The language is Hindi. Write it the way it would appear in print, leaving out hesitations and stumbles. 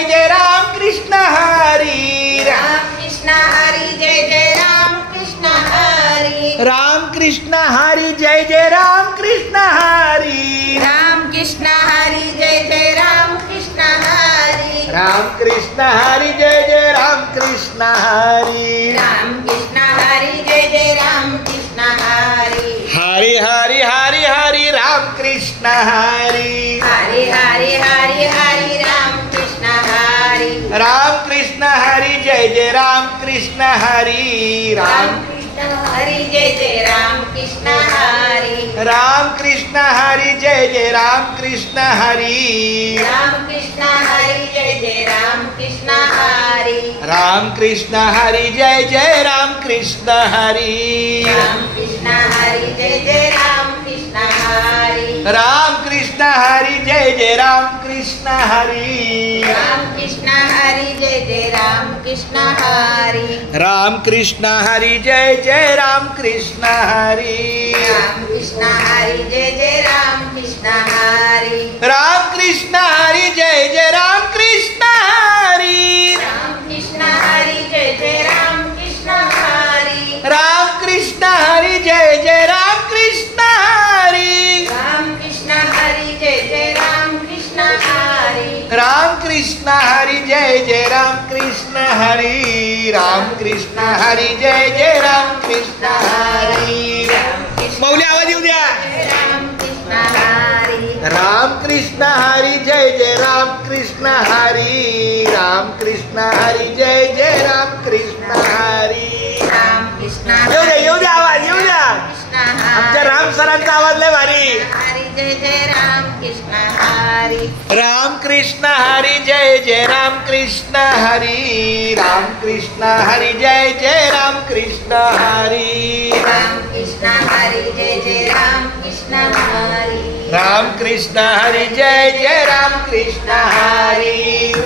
जय राम कृष्ण हरी राम कृष्ण हरी जय जय राम कृष्ण हरी राम कृष्ण हरी जय जय राम कृष्ण हरी राम कृष्ण हरी जय जय राम कृष्ण हरी राम कृष्ण हरी जय जय राम कृष्ण हरी राम कृष्ण हरी जय जय राम कृष्ण हरी हरि हरि हरि हरि राम कृष्ण हरि हरि हरि हरि हरि राम कृष्ण हरि राम कृष्ण हरि जय जय राम कृष्ण हरि राम कृष्ण हरि जय जय राम कृष्ण हरि राम कृष्ण हरि जय जय राम कृष्ण हरि राम कृष्ण हरि जय जय राम कृष्ण हरि राम कृष्ण हरि जय जय राम कृष्ण हरि राम कृष्ण हरि जय जय राम कृष्ण हरि राम कृष्ण हरि जय जय राम कृष्ण हरि राम कृष्ण हरि जय जय राम कृष्ण हरि राम कृष्ण हरि जय जय राम कृष्ण हरि राम कृष्ण हरि जय जय राम कृष्ण हरि राम कृष्ण हरि जय जय राम कृष्ण हरि राम कृष्ण हरि जय जय राम कृष्ण हरि राम कृष्ण हरि जय जय राम कृष्ण हरि राम कृष्ण हरि जय जय राम कृष्ण हरि राम कृष्ण हरि जय जय राम कृष्ण हरि राम कृष्ण हरि जय जय राम कृष्ण हरि माऊली आवाज येऊ द्या राम कृष्ण हरि राम कृष्ण हरि जय जय राम कृष्ण हरि राम कृष्ण हरि जय जय राम कृष्ण हरि राम कृष्ण येऊ द्या आवाज येऊ द्या कृष्ण आमच्या राम सरांचा आवाज लय भारी हरि जय जय राम कृष्ण हरि राम कृष्ण हरि जय जय राम कृष्ण हरि राम कृष्ण हरि जय जय राम कृष्ण हरि राम कृष्ण हरि जय जय राम कृष्ण हरि राम कृष्ण हरि जय जय राम कृष्ण हरि